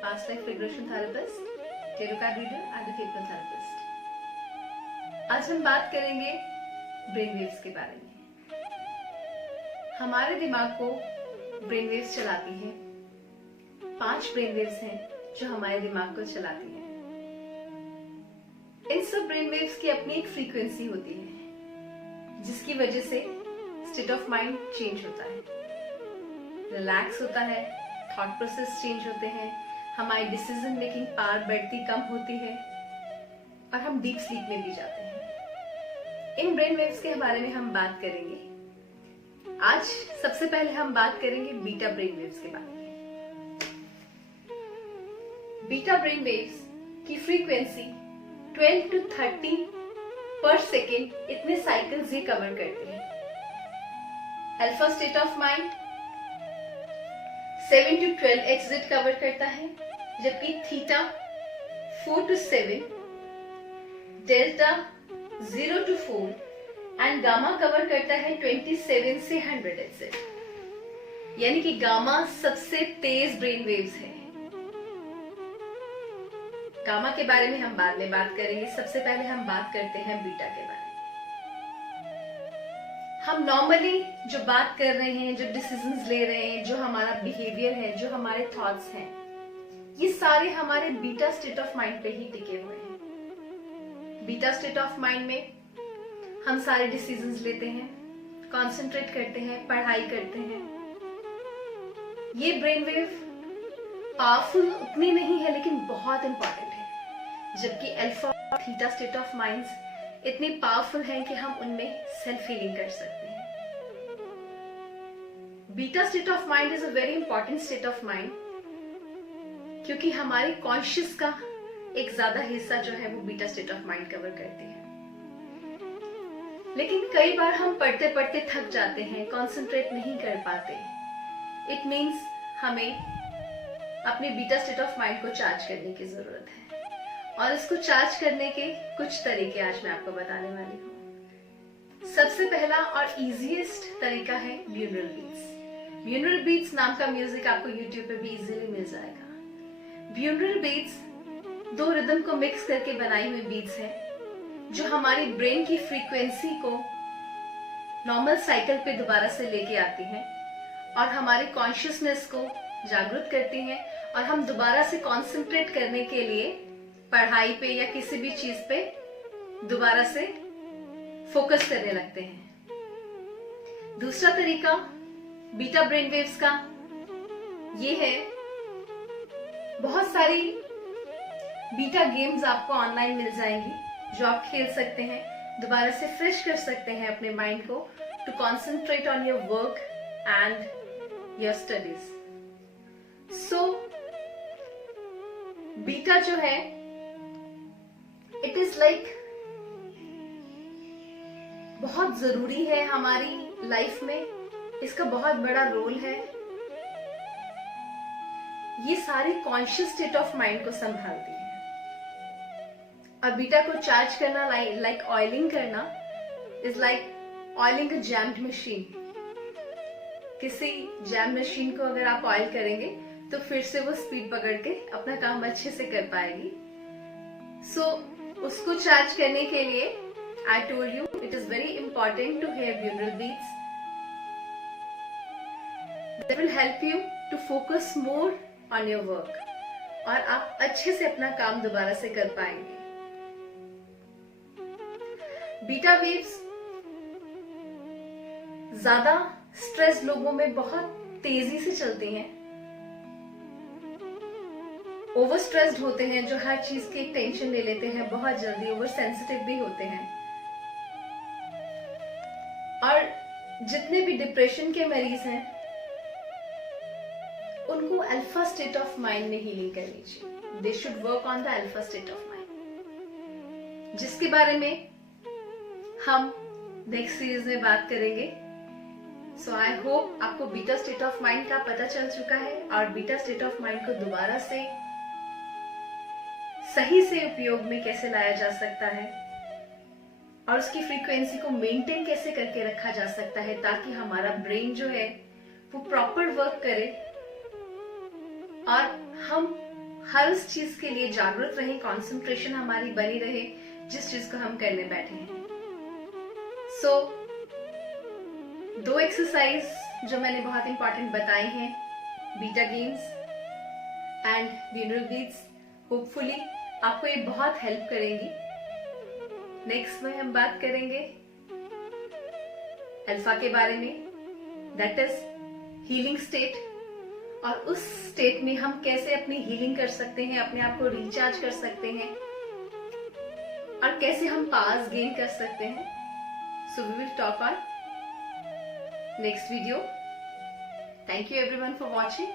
past life regression therapist, tarot card reader and a hypnotherapist. आज हम बात करेंगे ब्रेन वेव्स के बारे में। हमारे दिमाग को ब्रेन वेव्स चलाती हैं। 5 ब्रेन वेव्स हैं जो हमारे दिमाग को चलाती हैं। इन सब ब्रेन वेव्स की अपनी एक फ्रीक्वेंसी होती है जिसकी वजह से स्टेट ऑफ माइंड चेंज होता है, रिलैक्स होता है, थॉट प्रोसेस चेंज होते हैं, हमारी डिसीजन मेकिंग पावर बढ़ती कम होती है और हम डीप स्लीप में भी जाते हैं। इन ब्रेन वेव्स के बारे में हम बात करेंगे। आज सबसे पहले हम बात करेंगे बीटा ब्रेन वेव्स के बारे में। बीटा ब्रेन वेव्स की फ्रीक्वेंसी 12 to 30 पर सेकेंड इतने साइकिल्स ये कवर करते हैं। Alpha state of mind 7 to 12 exit cover करता है, जबकि theta 4 to 7, delta 0 to 4 and gamma cover करता है 27 से 100 एक्सिट। यानी कि गामा सबसे तेज ब्रेन वेव्स है। गामा के बारे में हम बाद में बात करेंगे। सबसे पहले हम बात करते हैं बीटा के बारे में। हम नॉर्मली जो बात कर रहे हैं, जो डिसीजंस ले रहे हैं, जो हमारा बिहेवियर है, जो हमारे थॉट्स हैं, ये सारे हमारे बीटा स्टेट ऑफ माइंड पे ही टिके हुए हैं। बीटा स्टेट ऑफ माइंड में हम सारे डिसीजंस लेते हैं, कंसंट्रेट करते हैं, पढ़ाई करते हैं। ये ब्रेन वेव पावरफुल उतनी नहीं है लेकिन बहुत इंपॉर्टेंट है, जबकि अल्फा और थीटा स्टेट ऑफ माइंड्स इतने पावरफुल हैं कि हम उनमें सेल्फ हीलिंग कर सकते हैं। Beta state of mind is a very important state of mind, क्योंकि हमारे कॉन्शियस का एक ज्यादा हिस्सा जो है वो beta state of mind cover करती है। लेकिन कई बार हम पढ़ते पढ़ते थक जाते हैं, कंसंट्रेट नहीं कर पाते। इट मीन्स हमें अपने बीटा स्टेट ऑफ माइंड को चार्ज करने की जरूरत है, और इसको चार्ज करने के कुछ तरीके आज मैं आपको बताने वाली हूँ। सबसे पहला और इजीएस्ट तरीका है ब्यूनरल बीट्स। ब्यूनरल बीट्स नाम का म्यूजिक आपको यूट्यूब पे भी इजीली मिल जाएगा। ब्यूनरल बीट्स 2 रिदम को मिक्स करके बनाई हुई बीट्स हैं जो हमारी ब्रेन की फ्रीक्वेंसी को नॉर्मल साइकिल पे दोबारा से लेके आती हैं और हमारी कॉन्शियसनेस को जागरूक करती हैं, और हम दोबारा से कंसंट्रेट करने के लिए पढ़ाई पे या किसी भी चीज पे दोबारा से फोकस करने लगते हैं। दूसरा तरीका बीटा ब्रेन वेव्स का ये है, बहुत सारी बीटा गेम्स आपको ऑनलाइन मिल जाएंगी जो आप खेल सकते हैं, दोबारा से फ्रेश कर सकते हैं अपने माइंड को to concentrate on your work and your studies. So बीटा जो है इट इज लाइक बहुत जरूरी है हमारी लाइफ में, इसका बहुत बड़ा रोल है। ये सारी कॉन्शियस स्टेट ऑफ माइंड को संभालती है। और बीटा को चार्ज करना लाइक ऑयलिंग करना is like oiling a jammed machine. किसी जैम मशीन को अगर आप ऑयल करेंगे तो फिर से वो स्पीड पकड़ के अपना काम अच्छे से कर पाएगी। सो उसको चार्ज करने के लिए I told you it is very important to hear binaural beats. That will help you to focus more on your work, और आप अच्छे से अपना काम दोबारा से कर पाएंगे। बीटा वेव्स ज्यादा स्ट्रेस लोगों में बहुत तेजी से चलती हैं। ओवर स्ट्रेस्ड होते हैं, जो हर चीज की टेंशन ले लेते हैं, बहुत जल्दी ओवर सेंसिटिव भी होते हैं। और जितने भी डिप्रेशन के मरीज हैं उनको अल्फा स्टेट ऑफ माइंड में हीलिंग करनी चाहिए। They should work on the alpha state of mind, जिसके बारे में हम नेक्स्ट सीरीज में बात करेंगे। सो आई होप आपको बीटा स्टेट ऑफ माइंड का पता चल चुका है, और बीटा स्टेट ऑफ माइंड को दोबारा से सही से उपयोग में कैसे लाया जा सकता है, और उसकी फ्रीक्वेंसी को मेंटेन कैसे करके रखा जा सकता है, ताकि हमारा ब्रेन जो है वो प्रॉपर वर्क करे और हम हर उस चीज के लिए जागरूक रहें, कंसंट्रेशन हमारी बनी रहे जिस चीज को हम करने बैठे हैं। सो 2 एक्सरसाइज जो मैंने बहुत इंपॉर्टेंट बताई हैं, beta games and binaural beats, hopefully आपको ये बहुत हेल्प करेंगी। नेक्स्ट में हम बात करेंगे अल्फा के बारे में, दैट इज हीलिंग स्टेट, और उस स्टेट में हम कैसे अपनी हीलिंग कर सकते हैं, अपने आप को रिचार्ज कर सकते हैं और कैसे हम पावर्स गेन कर सकते हैं। So we will talk on next video. Thank you everyone for watching.